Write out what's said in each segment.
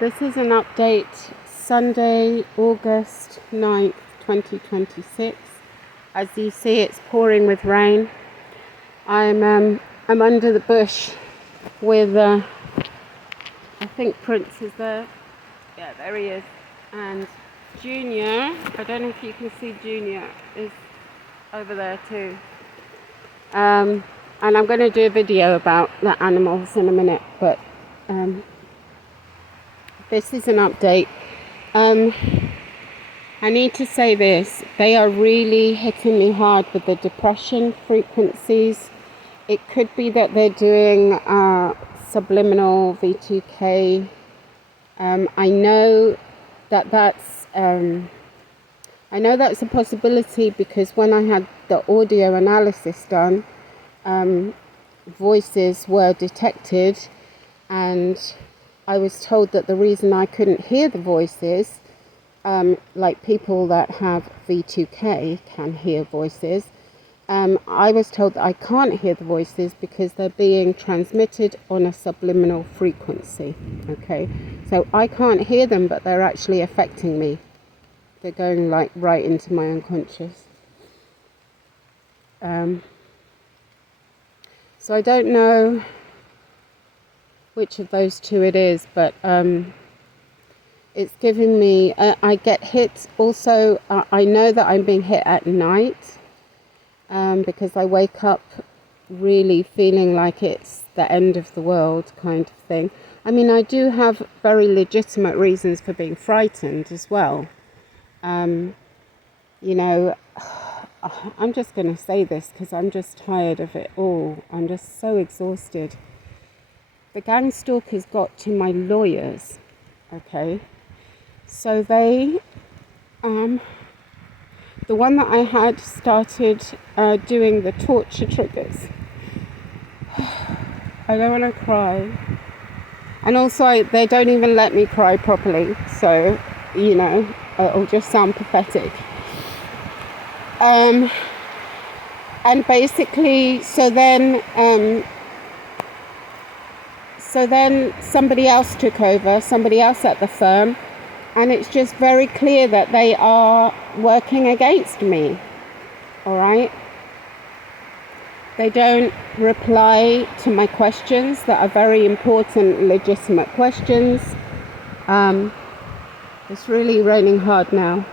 This is an update, Sunday, August 9th, 2026. As you see, it's pouring with rain. I'm under the bush with, I think Prince is there. Yeah, there he is. And Junior, I don't know if you can see Junior, is over there too. And I'm going to do a video about the animals in a minute, but this is an update. I need to say this, they are really hitting me hard with the depression frequencies. It could be that they're doing subliminal V2K. I know that's a possibility because when I had the audio analysis done, voices were detected, and I was told that the reason I couldn't hear the voices, like people that have V2K can hear voices, I was told that I can't hear the voices because they're being transmitted on a subliminal frequency. Okay, so I can't hear them, but they're actually affecting me. They're going like right into my unconscious. So I don't know which of those two it is, but it's giving me, I get hit also, I know that I'm being hit at night, because I wake up really feeling like it's the end of the world kind of thing. I mean, I do have very legitimate reasons for being frightened as well. You know, I'm just going to say this because I'm just tired of it all. I'm just so exhausted. The gang stalkers got to my lawyers, okay? So they, the one that I had started doing the torture triggers. I don't want to cry. And also, they don't even let me cry properly. So, you know, it'll just sound pathetic. And basically, so then somebody else took over, somebody else at the firm, and it's just very clear that they are working against me. All right? They don't reply to my questions that are very important, legitimate questions. It's really raining hard now.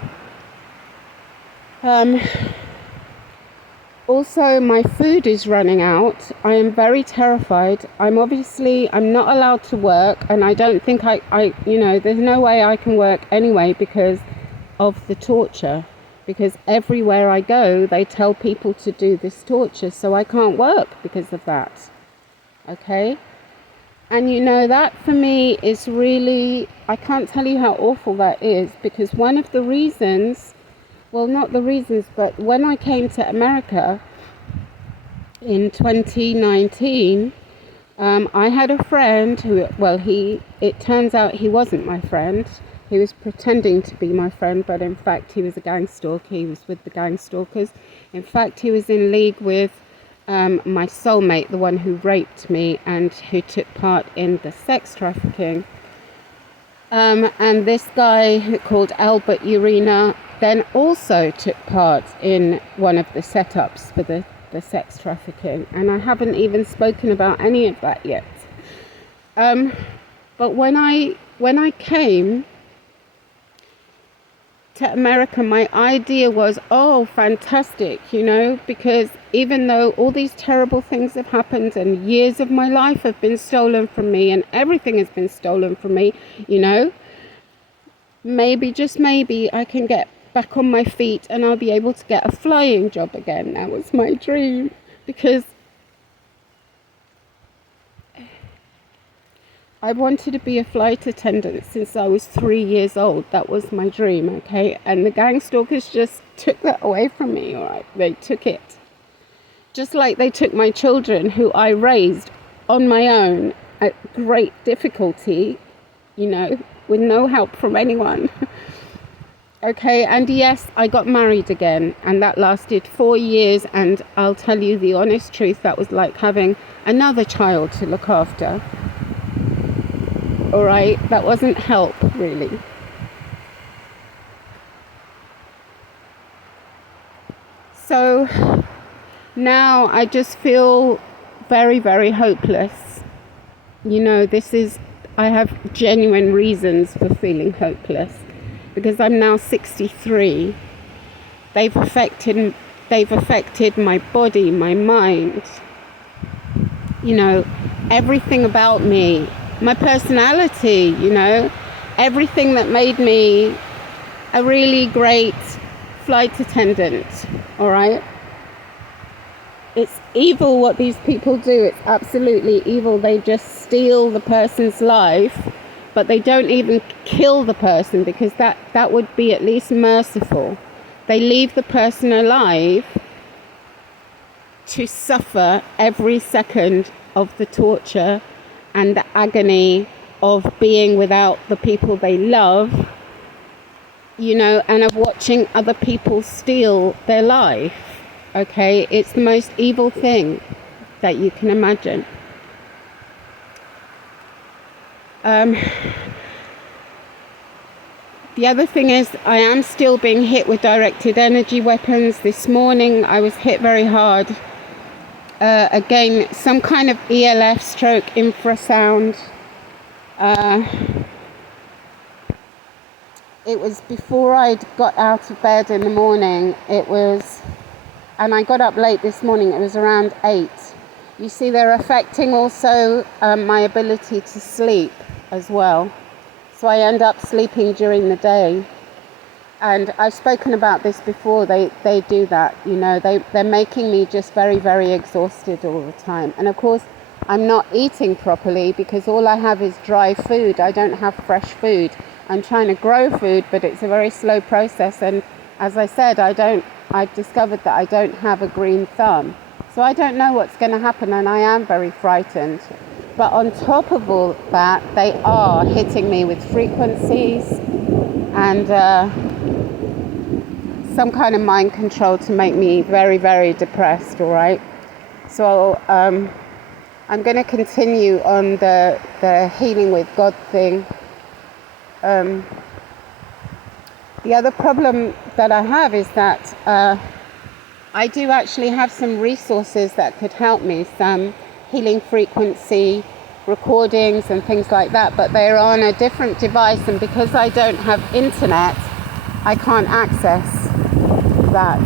Also, my food is running out. I am very terrified. I'm not allowed to work, and I don't think there's no way I can work anyway because of the torture. Because everywhere I go, they tell people to do this torture, so I can't work because of that. Okay? And that for me is really, I can't tell you how awful that is, because one of the reasons, well, not the reasons, but when I came to America in 2019, I had a friend who, it turns out he wasn't my friend. He was pretending to be my friend, but in fact he was a gang stalker. He was with the gang stalkers. In fact, he was in league with my soulmate, the one who raped me and who took part in the sex trafficking. And this guy called Albert Urena then also took part in one of the setups for the sex trafficking. And I haven't even spoken about any of that yet. But when I came to America, my idea was, oh, fantastic, because even though all these terrible things have happened and years of my life have been stolen from me and everything has been stolen from me, maybe, just maybe, I can get back on my feet and I'll be able to get a flying job again. That was my dream, because I wanted to be a flight attendant since I was 3 years old. That was my dream, okay? And the gang stalkers just took that away from me, all right? They took it. Just like they took my children, who I raised on my own at great difficulty, with no help from anyone. Okay, and yes, I got married again, and that lasted 4 years, and I'll tell you the honest truth, that was like having another child to look after. all right? That wasn't help, really. So now I just feel very, very hopeless. You know, I have genuine reasons for feeling hopeless because I'm now 63. They've affected my body, my mind, you know, everything about me, my personality, you know, everything that made me a really great flight attendant, all right? It's evil what these people do. It's absolutely evil. They just steal the person's life, but they don't even kill the person because that would be at least merciful. They leave the person alive to suffer every second of the torture and the agony of being without the people they love, you know, and of watching other people steal their life. Okay, it's the most evil thing that you can imagine. The other thing is I am still being hit with directed energy weapons. This morning I was hit very hard. Again, some kind of ELF stroke infrasound. It was before I'd got out of bed in the morning. And I got up late this morning. It was around 8. You see, they're affecting also my ability to sleep as well. So I end up sleeping during the day. And I've spoken about this before. They do that, you know. They're making me just very, very exhausted all the time. And of course, I'm not eating properly because all I have is dry food. I don't have fresh food. I'm trying to grow food, but it's a very slow process. And as I said, I've discovered that I don't have a green thumb. So I don't know what's going to happen, and I am very frightened. But on top of all that, they are hitting me with frequencies and some kind of mind control to make me very, very depressed, all right? So I'm going to continue on the healing with God thing. The other problem that I have is that I do actually have some resources that could help me, some healing frequency recordings and things like that, but they're on a different device, and because I don't have internet, I can't access that.